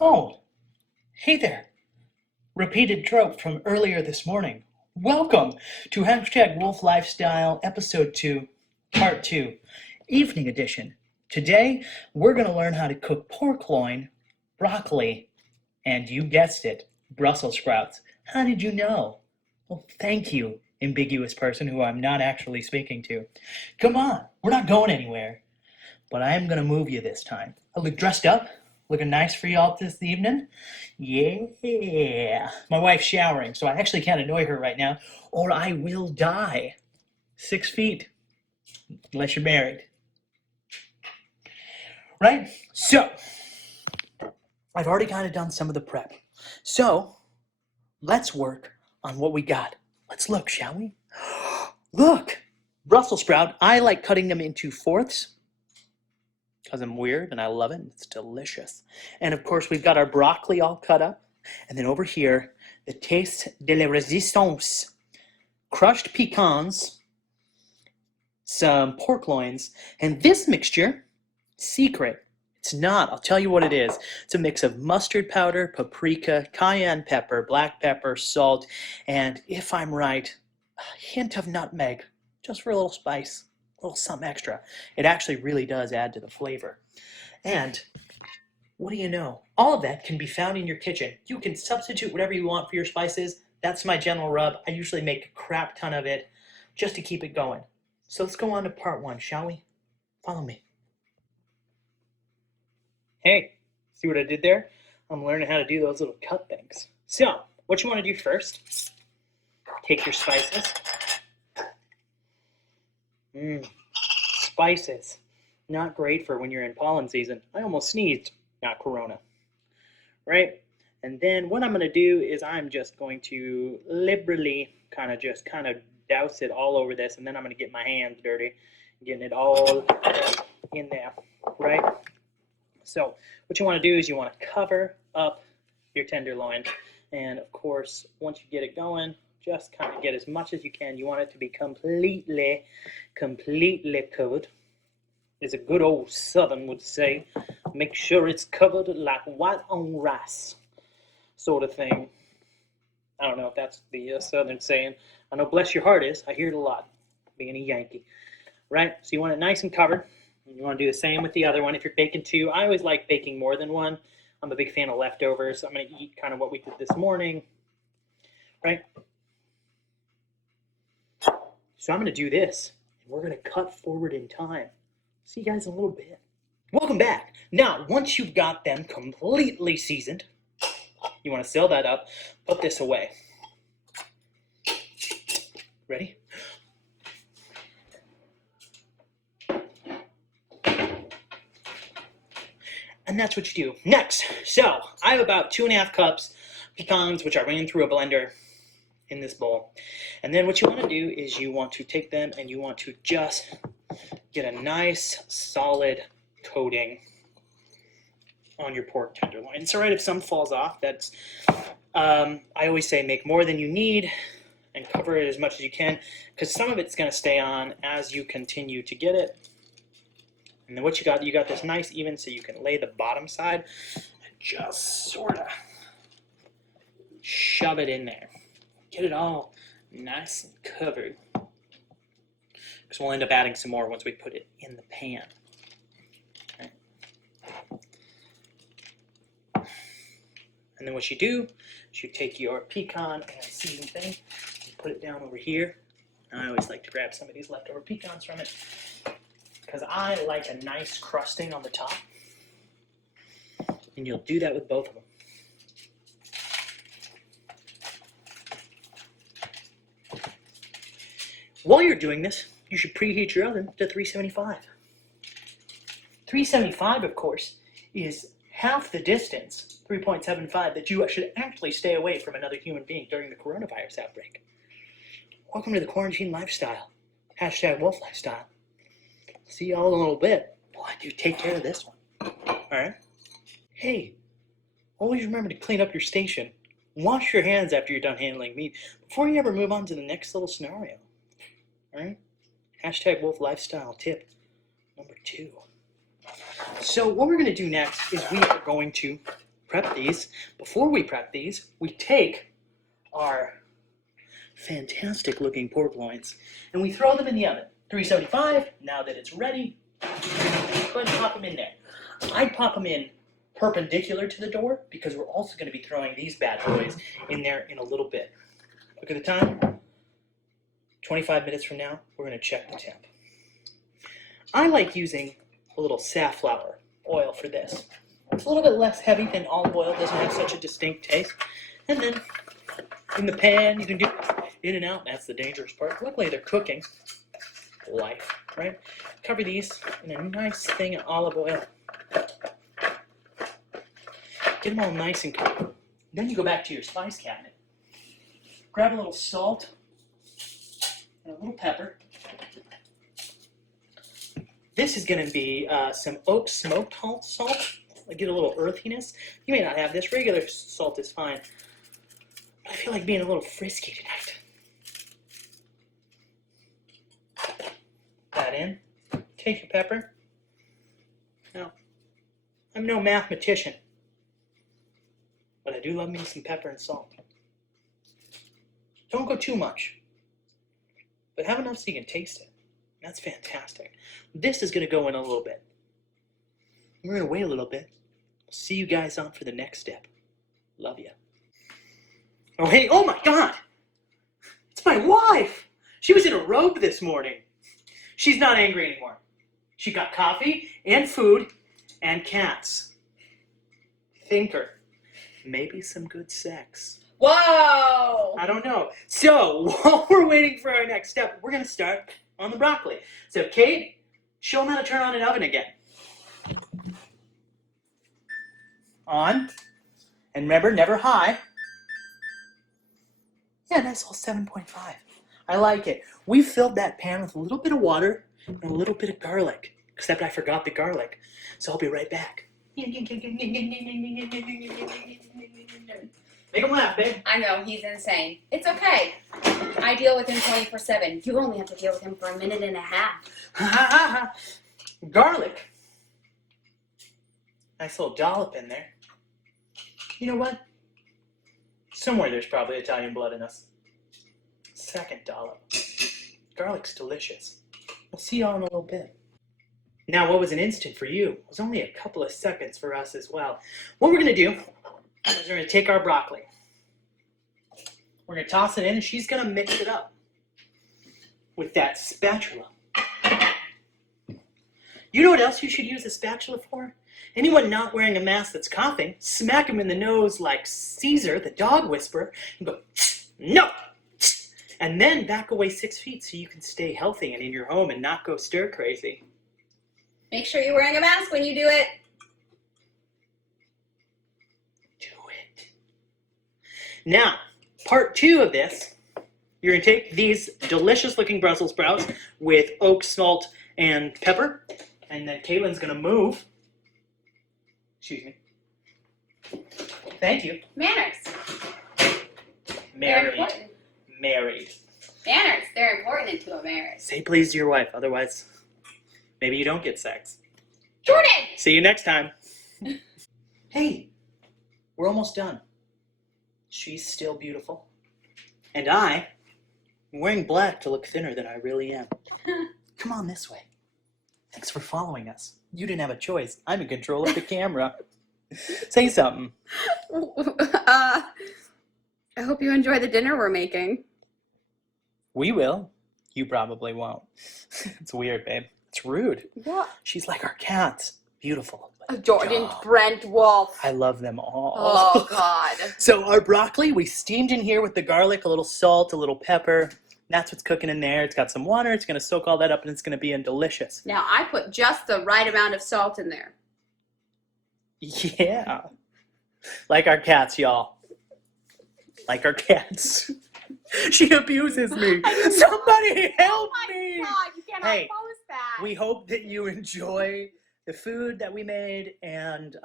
Oh, hey there. Repeated trope from earlier this morning. Welcome to Wolfe Lifestyle Episode 2, Part 2, Evening Edition. Today, we're going to learn how to cook pork loin, broccoli, and you guessed it, Brussels sprouts. How did you know? Well, thank you, ambiguous person who I'm not actually speaking to. Come on, we're not going anywhere. But I am going to move you this time. I look dressed up, looking nice for y'all this evening. Yeah. My wife's showering, so I actually can't annoy her right now, or I will die. 6 feet, unless you're married. Right? So, I've already kind of done some of the prep. So, let's work on what we got. Let's look, shall we? Look! Brussels sprout, I like cutting them into fourths because I'm weird and I love it. It's delicious. And of course, we've got our broccoli all cut up. And then over here, the taste de la resistance. Crushed pecans, some pork loins, and this mixture, secret. It's not. I'll tell you what it is. It's a mix of mustard powder, paprika, cayenne pepper, black pepper, salt, and if I'm right, a hint of nutmeg, just for a little spice. A little something extra. It actually really does add to the flavor. And what do you know? All of that can be found in your kitchen. You can substitute whatever you want for your spices. That's my general rub. I usually make a crap ton of it just to keep it going. So let's go on to part one, shall we? Follow me. Hey, see what I did there? I'm learning how to do those little cut things. So, what you want to do first, take your spices. Spices. Not great for when you're in pollen season. I almost sneezed, not corona. Right? And then what I'm going to do is I'm just going to liberally kind of douse it all over this, and then I'm going to get my hands dirty, getting it all in there, right? So what you want to do is you want to cover up your tenderloin, and of course, once you get it going, just kind of get as much as you can. You want it to be completely covered, as a good old Southern would say. Make sure it's covered like white on rice, sort of thing. I don't know if that's the Southern saying. I know bless your heart is. I hear it a lot, being a Yankee. Right? So you want it nice and covered. And you want to do the same with the other one. If you're baking two, I always like baking more than one. I'm a big fan of leftovers. I'm going to eat kind of what we did this morning. Right? So I'm going to do this. And we're going to cut forward in time. See you guys in a little bit. Welcome back. Now, once you've got them completely seasoned, you want to seal that up, put this away. Ready? And that's what you do. Next, so I have about 2.5 cups pecans, which I ran through a blender in this bowl. And then what you want to do is you want to take them and you want to just get a nice solid coating on your pork tenderloin. It's all right if some falls off. That's I always say make more than you need and cover it as much as you can, because some of it's going to stay on as you continue to get it. And then what you got this nice even, so you can lay the bottom side and just sort of shove it in there. Get it all nice and covered, because we'll end up adding some more once we put it in the pan. Okay. And then what you do is you take your pecan and season thing and put it down over here. And I always like to grab some of these leftover pecans from it, because I like a nice crusting on the top. And you'll do that with both of them. While you're doing this, you should preheat your oven to 375. 375, of course, is half the distance, 3.75, that you should actually stay away from another human being during the coronavirus outbreak. Welcome to the quarantine lifestyle. #Wolfe lifestyle. See y'all in a little bit. Boy, do take care of this one. All right? Hey, always remember to clean up your station. Wash your hands after you're done handling meat before you ever move on to the next little scenario. All right? #Wolfe lifestyle tip number 2. So what we're going to do next is we are going to prep these. Before we prep these, we take our fantastic looking pork loins and we throw them in the oven. 375, now that it's ready, go ahead and pop them in there. I'd pop them in perpendicular to the door because we're also going to be throwing these bad boys in there in a little bit. Look at the time. 25 minutes from now, we're going to check the temp. I like using a little safflower oil for this. It's a little bit less heavy than olive oil, doesn't have such a distinct taste. And then in the pan, you can do in and out. That's the dangerous part. Luckily, they're cooking. Life, right? Cover these in a nice thing of olive oil. Get them all nice and covered. Then you go back to your spice cabinet. Grab a little salt and a little pepper. This is going to be some oak smoked salt. Get a little earthiness. You may not have this. Regular salt is fine. But I feel like being a little frisky tonight. That in. Take your pepper. Now, I'm no mathematician, but I do love me some pepper and salt. Don't go too much, but have enough so you can taste it. That's fantastic. This is going to go in a little bit. We're going to wait a little bit. See you guys on for the next step. Love you. Oh, hey, oh my God! It's my wife! She was in a robe this morning. She's not angry anymore. She got coffee and food and cats. Thinker. Maybe some good sex. Whoa! I don't know. So, while we're waiting for our next step, we're going to start on the broccoli. So, Kate, show them how to turn on an oven again. On. And remember, never high. Yeah, nice old 7.5. I like it. We filled that pan with a little bit of water and a little bit of garlic. Except I forgot the garlic. So I'll be right back. Make him laugh, babe. I know, he's insane. It's okay. I deal with him 24/7. You only have to deal with him for a minute and a half. Garlic. Nice little dollop in there. You know what? Somewhere there's probably Italian blood in us. Second dollop. Garlic's delicious. We'll see y'all in a little bit. Now, what was an instant for you was only a couple of seconds for us as well. What we're going to do is we're going to take our broccoli. We're going to toss it in, and she's going to mix it up with that spatula. You know what else you should use a spatula for? Anyone not wearing a mask that's coughing, smack him in the nose like Caesar, the dog whisperer, and go, no! And then back away 6 feet so you can stay healthy and in your home and not go stir crazy. Make sure you're wearing a mask when you do it. Do it. Now, part 2 of this, you're going to take these delicious looking Brussels sprouts with oak, salt, and pepper. And then Caitlin's going to move. Excuse me. Thank you. Manners. Married. They're important. Married. Manners. They're important into a marriage. Say please to your wife, otherwise maybe you don't get sex. Jordan! See you next time. Hey, we're almost done. She's still beautiful. And I'm wearing black to look thinner than I really am. Come on this way. Thanks for following us. You didn't have a choice. I'm in control of the camera. Say something. I hope you enjoy the dinner we're making. We will. You probably won't. It's weird, babe. It's rude. What? She's like our cats. Beautiful. Jordan, Oh, Brent, Wolfe. I love them all. Oh, God. So our broccoli, we steamed in here with the garlic, a little salt, a little pepper. That's what's cooking in there. It's got some water. It's going to soak all that up, and it's going to be delicious. Now, I put just the right amount of salt in there. Yeah. Like our cats, y'all. Like our cats. She abuses me. Somebody help me. God, you cannot Hey, post that. we hope that you enjoy the food that we made and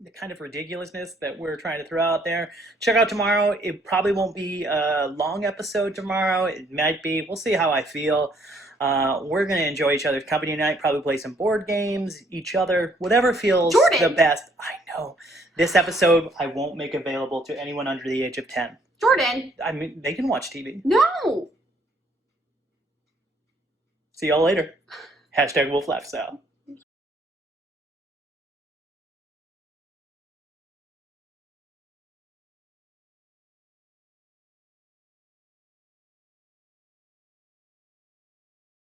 the kind of ridiculousness that we're trying to throw out there. Check out tomorrow. It probably won't be a long episode tomorrow. It might be. We'll see how I feel. We're going to enjoy each other's company tonight, probably play some board games, each other, whatever feels Jordan! the best. I know. This episode I won't make available to anyone under the age of 10. Jordan! I mean, they can watch TV. No! See y'all later. #wolfelifestyle.